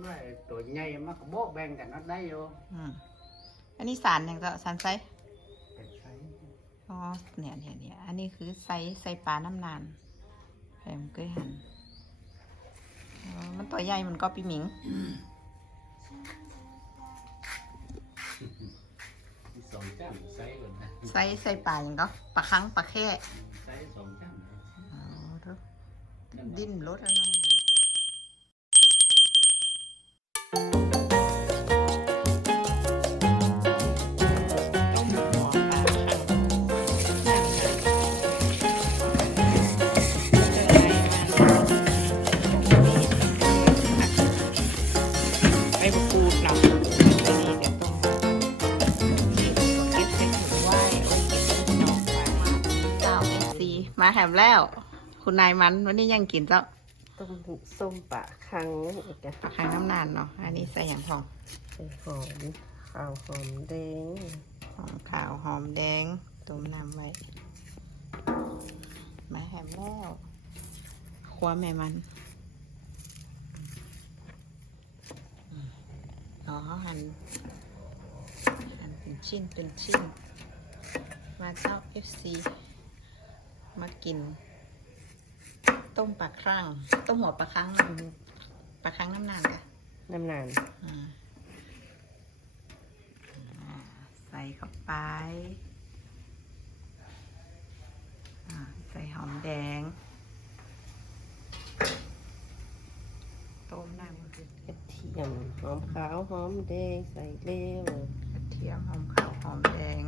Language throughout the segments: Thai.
มันว่าตัวใหญ่มันก็บ๊ะแบ่งกันนัดได้อยู่อืมอันนี้สารอย่างก็สารไซส์เป็นไซส์อ๋อเนี่ยเนี่ยเนี่ยอันนี้คือไซส์ไซส์ปลาน้ำนานแผมเคยหันอ๋อมันตัวใหญ่มันก็ปีหมิงมีสองจ้ำไซส์ก่อนนะไซส์ไซส์ปลาอย่างก็ปลาคังปลาแค่ไซส์สองจ้ำนะอ๋อทุกดิ้นรถแล้วเนาะ แหมแล้ว คุณนายมันวันนี้ยังกินเจ้าต้มส้มปะคังอีกอะปลาคังน้ำนานเนาะอันนี้ใส่อย่างทองใส่หอมข้าวหอมแดงหอมขาวหอมแดงต้มน้ำไว้มาแหมแล้วครัวแม่มันอ๋อหั่นหั่นเป็นชิ้นเป็นชิ้นมาเจ้า FC มากิน ต้มปลาครั่งต้มหัวปลาครั้งปลาครั้งน้ำนานค่ะน้ำนานอ่าอ่าใส่เข้าไปอ่าใส่หอมแดง ต้มน้ำกระเทียมหอมขาวหอมแดงใส่เร็วกระเทียมหอมขาวหอมแดง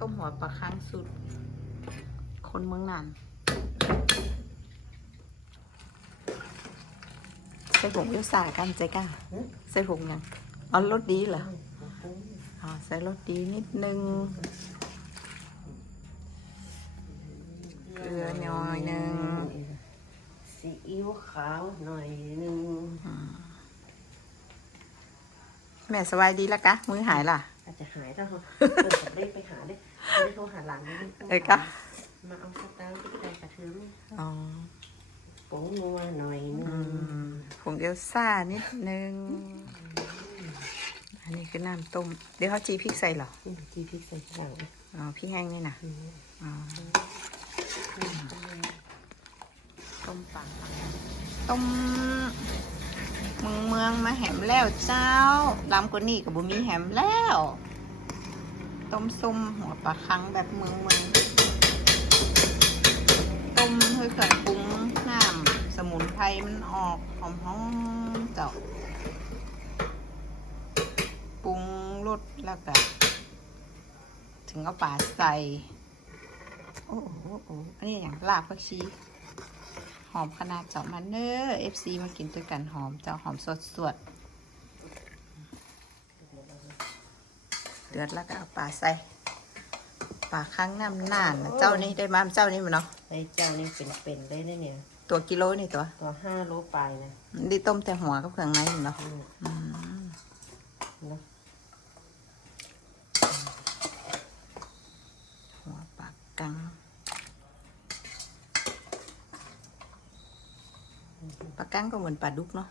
ต้ มต้มหัวปลาค้างสุด คนเมืองนานใส่ผงวิวสากันใจกล้าใส่ผงยังอ๋อรสดีเหรออ๋อใส่รสดีนิดนึงเกลือหน่อยนึงซีอิ๊วขาวหน่อยหนึงแม่สบายดีแล้วกะมือหายล่ะ อาจจะหายถ้าเขาเปิดกับเลขไปหาได้ ไม่ได้โทรหาหลังไม่ได้โทรหาเอ้ยกะมาเอาสตางค์ที่ใดกระถืออ๋อผงนัวหน่อยหนึอืงมผงเอลซ่านิดนึง อันนี้คือน้ำต้ม เดี๋ยวเขาจีพริกใส่เหรอนี่จีพริกใส่หลังอ๋อพริกแห้งนี่นะอ๋อต้มปลาต้มเมืองเมืองมาแหมแล้วเจ้าลำกว่านี้กับบุมีแหมแล้ว ต้มส้มหัวปลาคั้งแบบเมืองเมืองต้มเพื่อเครื่องปรุงน้ำสมุนไพรมันออกหอมหอมเจ้าปรุงรสแล้วก็ถึงเอาปลาใส่โอ้โหโอ้โหอันนี้อย่างลาบผักชีหอมขนาดเจาะมันเนอร์ FC มากินด้วยกันหอมเจ้าหอมสดสดๆเดือดแล้วก็เอาปลาใส่ปลาข้างน้ำนานนะเจ้านี่ได้มาเจ้านี่มันเนาะไอ้เจ้านี่เป็นๆได้นะเนี่ยตัวกิโลนี่ตัวตัวห้าโลปลายนะนี่ต้มแต่หัวกับเครื่องในมันเนาะอืมอืมนะหัวปลากังปลากังก็เหมือนปลาดุกเนาะ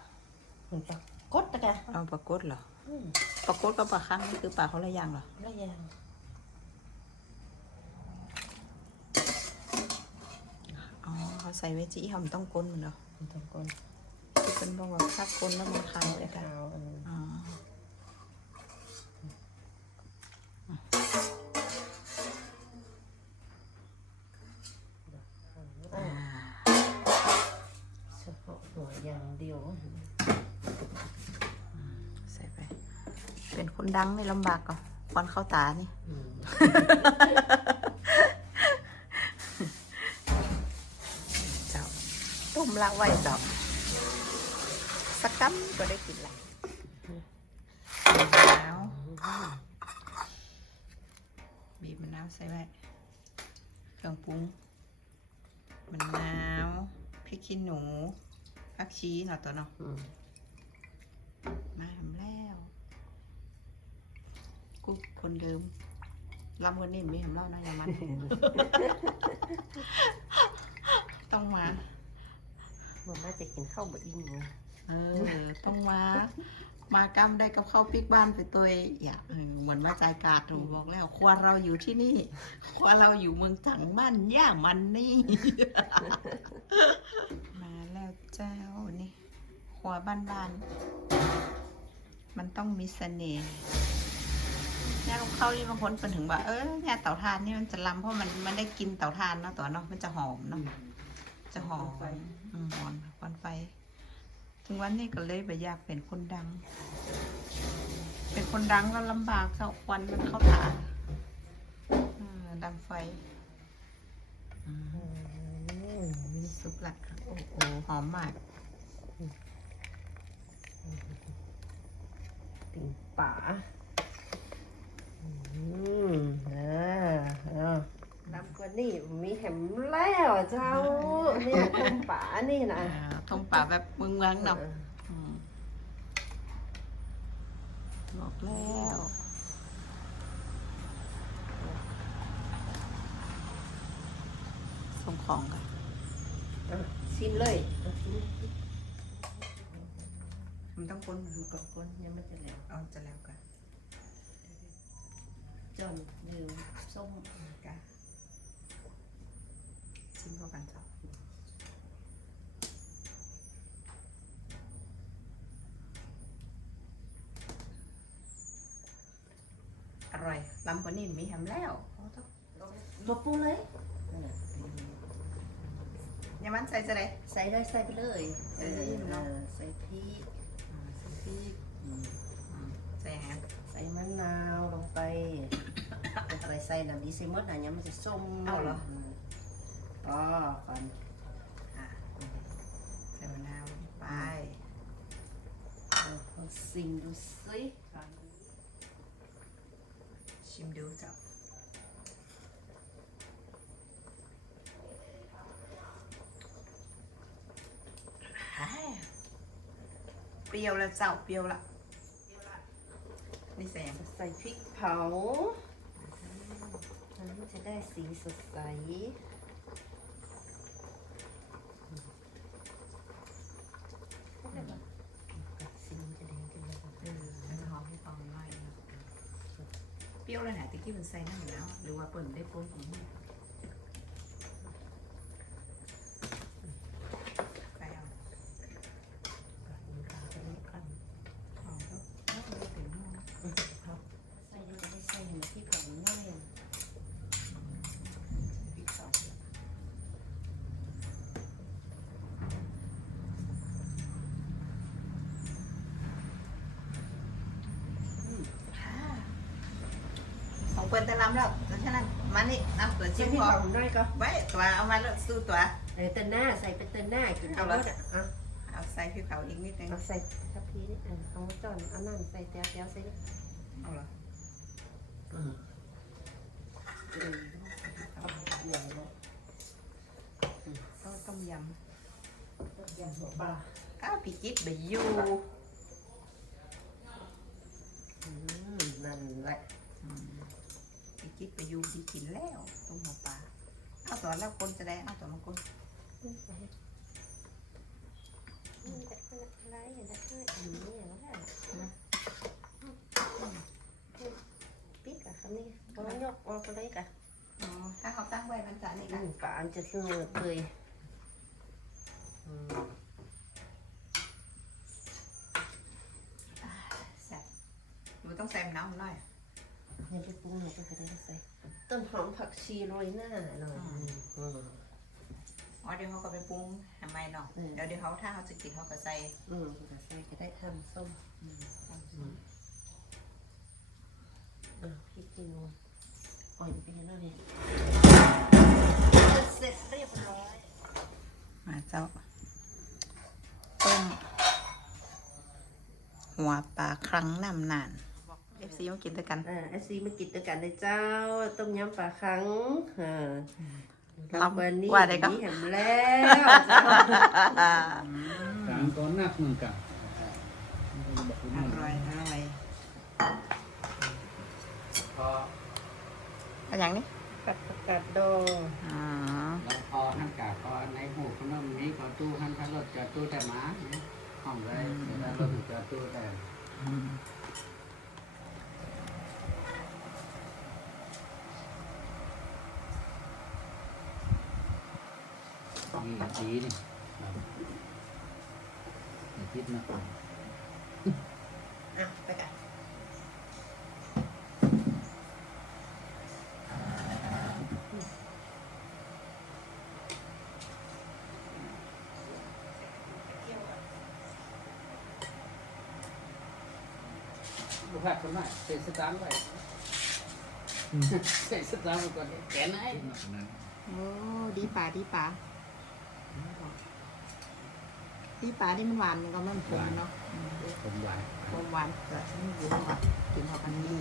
เหมือนปลากดนะแกเอาปลากดเหรออืม ปลากดกับปลาคังนี่คือปลาเขาละอย่างเหรอแล้วยังอ๋อเขาใส่ไว้จีหอมต้องก้นมันเหรอมันต้องก้นที่เป็นบอกว่าถ้าก้นแล้วมันคาวเลยค่ะขาวอันนั้นอ๋ออ่ ดังไม่ลำบากก่อนควันเข้าตานี่อืมเจ้าต้มละไว้เจ้าสักกัมก็ได้กินละมะนาวบีบมะนาวใส่ไว้เครื่องปรุงมะนาวพริกขี้หนูผักชีเนาะตัวเนาะอืมมาทำ คนเดิมลำคนนี้มีของเรานะอย่ามัน ต้องมา เหมือนว่าจะกินข้าวบดอิ่มเออ ต้องมา มากำได้กับข้าวปิกบ้านไปตัวอย่าเเหมือนว่าใจกาดถูกบอกแล้ว ครัเราอยู่ที่นี่ ครัเราอยู่เมืองถังบ้านย่ามันนี่ มาแล้วเจ้านี่ควบ้านบ้านมันต้องมีเสน่ห์ นี่ยลูกเข้าที่บางคนเป็นถึงว่าเออเนี่ยเต่าทานนี่มันจะลำเพราะมันมันได้กินเต่าทานเนาะตัวเนาะมันจะหอมเนาะจะหอมอืมหอมควันไฟ ถึงวันนี้ก็เลยไปอยากเป็นคนดัง เป็นคนดังก็ลำบากเข้าควันมันเข้าตาอ่าดังไฟอืมมีซุปหลักโอ้โหหอมมากติ่งป่า อืมอ่าอ่าลำกว่านี่มีแหมแล้วเจ้า นี่ต้มป่านี่นะอ่าต้มปลาแบบเมืองเมืองๆเนาะอืมบอกแล้วส่งของกันอะชิมเลยอะชิมมันต้องคนมันกับคนยังไม่จะแล้วเอาจะแล้วกัน จอนดื่มส้มกันชิมเข้ากันจ้ะอร่อยลำกว่านี้มีแฮมแล้วบะปูเลยเนี่ยมันใส่จะไรใส่เลยใส่ไปเลยเออเนาะใส่พริกใส่พริกใส่แฮมใส่มะนาวลงไป ใส่ใส่น้ำดีใส่มดนะเนี่ยมันจะส้มเอาเหรอมอ๋อก่อนอะใส่มะนาวลงไปเอาลองซิมดูสิชิมดูจ้ะฮ่าเปรี้ยวแล้วเจ้าเปรี้ยวละนี่ใส่ยังใส่พริกเผา มันจะได้สีสดใส สีมันจะแดงขึ้นเลยเออมันหอมให้ฟองน้อยเปรี้ยวแล้วไหนตะกี้มันใส่น้ำมะนาวหรือว่าเปิ่นได้ปนของมันไปเอาหอมแล้วแล้วมันจะถึงหม้อ ใส่ได้ใส่ให้มันที่เผาง่าย พริกสองของเปิ่นแต่ลำแล้วเพราะฉะนั้นมานี่น้ำตัวชิจิ้มมที่พอเผาหน่อยก็ไว้ตัวเอามาแล้วสู้ตัว เออเตือนหน้าใส่เป็นเตือนหน้ากินเอาเอาละแล้วอะเอาใส่พริกเผาอีกนิดนึงเอาใส่ทัพพีนี่อะเอาจอนเอาน้ำใส่เตียวเตียวใส่นี่เอาเหรออืมอืมเอาใหญ่เลยก็ต้มยต้มยำหัวปลาำอ้าวพี่จิ๊บไปอยู่อืมนั่นแหละ อืมพี่จิ๊บไปอยู่พี่กินแล้วต้มหัวปลาเอาตัวแล้วคนจะได้เอาตัวมาคนนี่ไปนี่แต่อะไรอย่างนั้นก็อย่างนี้อย่างนั้นแหละนะปิดอะคำนี้ก็ยกออกเลยกะอ๋อถ้าเขาตั้งไว้มันจะนี่อืกันมปลาอันจะเสมอเลยอืม แซ่บหนูต้องใส่มะนาวหน่อย ยังไปปรุงหน่อยก็ได้ใส่ ต้นหอมผักชีโรยหน้าหน่อยอืม อ๋อเดี๋ยวเขาก็ไปปรุงทำไมเนาะอืม เดี๋ยวเดี๋ยวเขาถ้าเขาจะกินเขาก็ใส่อืมก็ใส่ก็ได้ทำส้มอืมอะพริกขี้หนูอ่อยไปแล้วเนี่ยเสร็จเรียบร้อยมาเจ้าต้มหัวปลาครั้งน้ำนานเอฟซีมากินด้วยกันอ่าไอซีมากินด้วยกันเลยเจ้า ต้มยำปลาคังอ่าลำวันนี้ว่าได้ก็มีแหมแล้วเจ้ากลางก้อนนักเหมือนกันอร่อยอร่อยพออันอย่างนี้ผัดผักกาดดองอ๋อแล้วพอน้ำกากพอในหูขนมนี้ก็ตู้หันทางรถจอดตู้แต่หมาเนี่ยห้องเลยเดี๋ยวรถจอดตู้แต่ ดีดีนี่ครับอย่าคิดนะอะไปกันบุคคลคนไหนเสร็จสตาร์ทไว้เสร็จสตาร์ทไว้ก่อนแกนไหนโอ้ดีป่าดีป่า ดีป่าที่มันหวานมันก็มันขมเนาะอืมผมหวานความหวานก็ฉันอยู่หวานกินพอกันนี่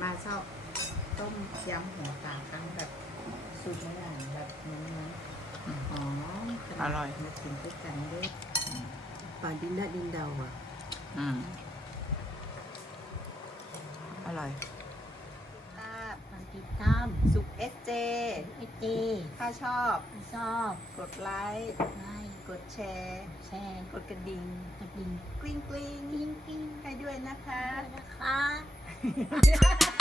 มาชอบต้มยำหัวปลาครั้งแบบสูตรโบราณแบบเนื้อๆอ๋ออร่อยมากินด้วยกันด้วยป่าดินดาดินดาวอะ อืม อร่อยตามัน ติดตามสุกเอสเจไอเจถ้าชอบชอบกดไลค์ไลค์กดแชร์ แชร์กดกระดิ่งกระดิ่งกริ๊งกริ๊งกิ้งกิ้งให้ด้วยนะคะ นะคะ